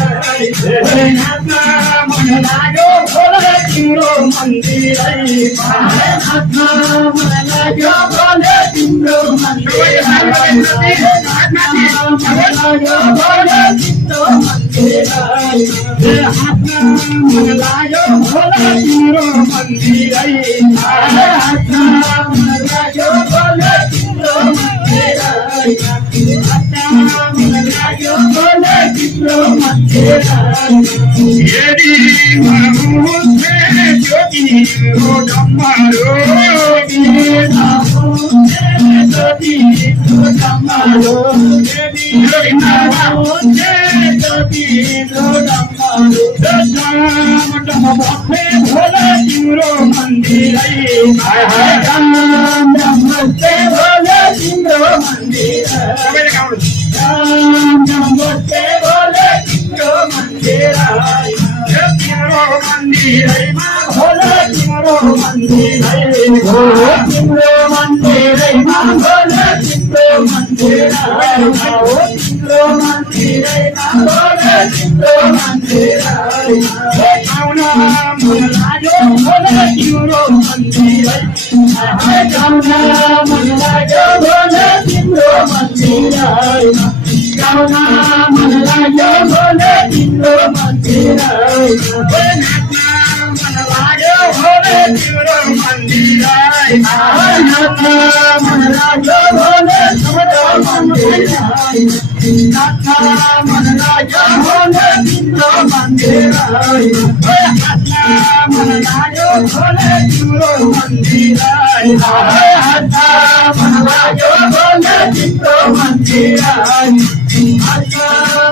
हातमा मन लाग्यो भोले तिम्रो मन्दिरै हातमा मन लाग्यो भोले तिम्रो मन्दिरै हातमा मन लाग्यो भोले तिम्रो मन्दिरै हातमा मन लाग्यो भोले तिम्रो मन्दिरै हातमा मन लाग्यो भोले तिम्रो मन्दिरै यदि मामुसे ज्योति हो डम्मारो ज्योति हो डम्मारो यदि मामुसे ज्योति हो डम्मारो दशम भक्ते भोले तिम्रो मन्दिरै नमस्ते भोले तिम्रो मन्दिरै नमस्ते भोले तिम्रो मन्दिरै तिम्रो मन्दिरैमा भोले तिम्रो मन्दिरै तिम्रो मन्दिरैमा भोले तिम्रो मन्दिरै तिम्रो मन्दिरैमा भोले तिम्रो मन्दिरै आउन मन लाग्यो भोले तिम्रो मन्दिरै आउन मन लाग्यो भोले तिम्रो मन्दिरै आउन मन लाग्यो भोले तिम्रो मन्दिरै मन लाग्यो भोले तिम्रो मन्दिरै मन लाग्यो भोले तिम्रो मन्दिरै मन लाग्यो भोले तिम्रो मन्दिरै मन लाग्यो भोले तिम्रो मन्दिरै मन लाग्यो भोले तिम्रो मन्दिरै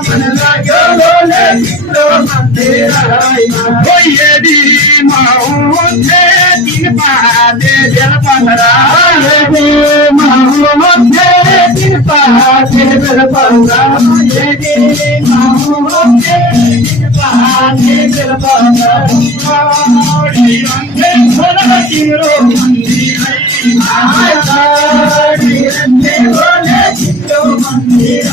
मन लाग्यो भोले तिम्रो मन्दिरै यदि माउथे दिन पादे बेल पन्ध्रा यदि माउथे दिन पादे बेल पन्ध्रा यदि माउथे दिन पादे बेल पन्ध्रा भोले तिम्रो मन्दिरै भोले तिम्रो मन्दिरै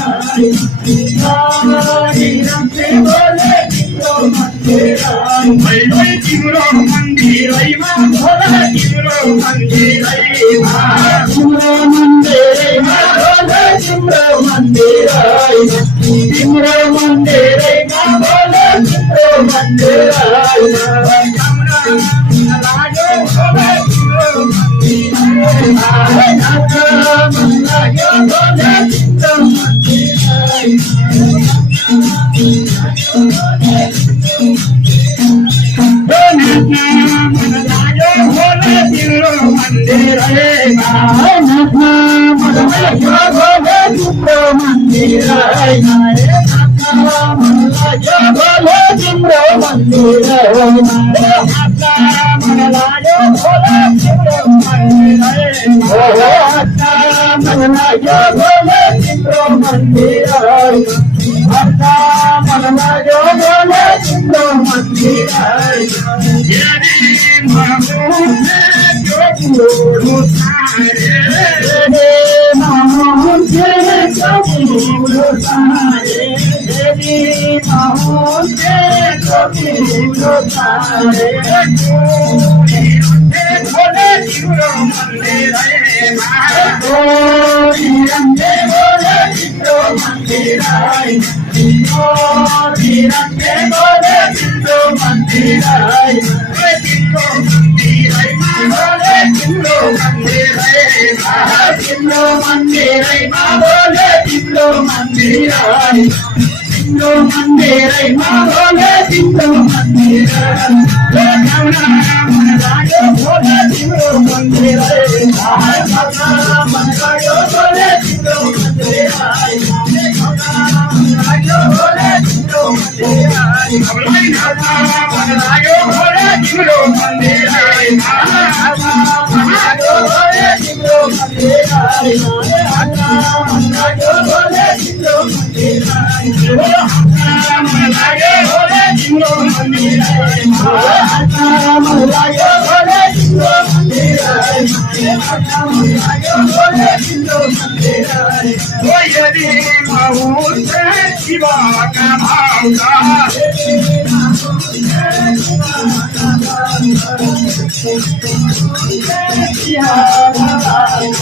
भोले तिम्रो मन्दिरै तिम्रो मन्दिरैमा भोले तिम्रो मन्दिरैमा तिम्रो मन्दिरैमा भोले तिम्रो मन्दिरै तिम्रो मन्दिरैमा भोले तिम्रो मन्दिरै लाग्यो भोले तिम्रो मन्दिरै मन लाग्यो भोले तिम्रो मन्दिरै मन लाग्यो भोले तिम्रो मन्दिरै मन लाग्यो भोले तिम्रो मन्दिरै मन लाग्यो भोले तिम्रो मन्दिरै मन लाग्यो भोले तिम्रो मन्दिरै मन लाग्यो भोले तिम्रो मन्दिरै मन लाग्यो भोले तिम्रो मन्दिरै यदि मामुसे ज्योति हो सारे यदि मामुसे ज्योति हो सारे यदि मामुसे ज्योति हो सारे भोले तिम्रो मन्दिरैमा भोले तिम्रो मन्दिरै भोले तिम्रो मन्दिरै तिम्रो मन्दिरैमा भोले तिम्रो मन्दिरैमा तिम्रो मन्दिरैमा भोले तिम्रो मन्दिरै तिम्रो मन्दिरैमा भोले तिम्रो मन्दिरै मन लाग्यो भोले तिम्रो मन्दिरै मन लाग्यो भोले तिम्रो मन्दिरै मन लाग्यो भोले तिम्रो मन्दिरै मन लाग्यो भोले तिम्रो मन्दिरै मन लाग्यो भोले तिम्रो मन्दिरै मन लाग्यो भोले तिम्रो मन्दिरै मन लाग्यो भोले तिम्रो मन्दिरै मन लाग्यो भोले तिम्रो मन्दिरै मन लाग्यो भोले तिम्रो मन्दिरै Oyeri mahute kiba kamauta.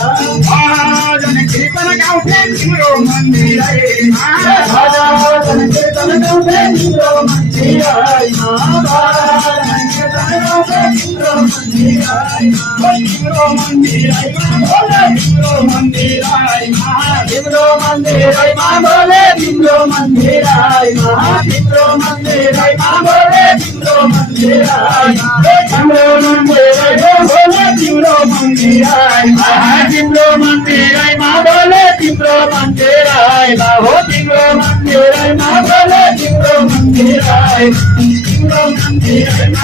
Bhajan kirtan gaute timro mandirai ma. Bhajan kirtan gaute timro mandirai ma. Bhajan kirtan gaute timro mandirai ma. Timro mandirai ma. Timro mandirai ma. Timro mandirai ma. Timro mandirai ma. Timro mandirai ma. Timro mandirai ma. Timro mandirai ma. Timro mandirai ma. Timro mandirai ma. Timro mandirai ma. Ho timro mandirai ma. Timro mandirai. Timro mandirai ma.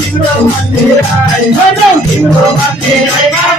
Timro mandirai ma. Timro mandirai ma.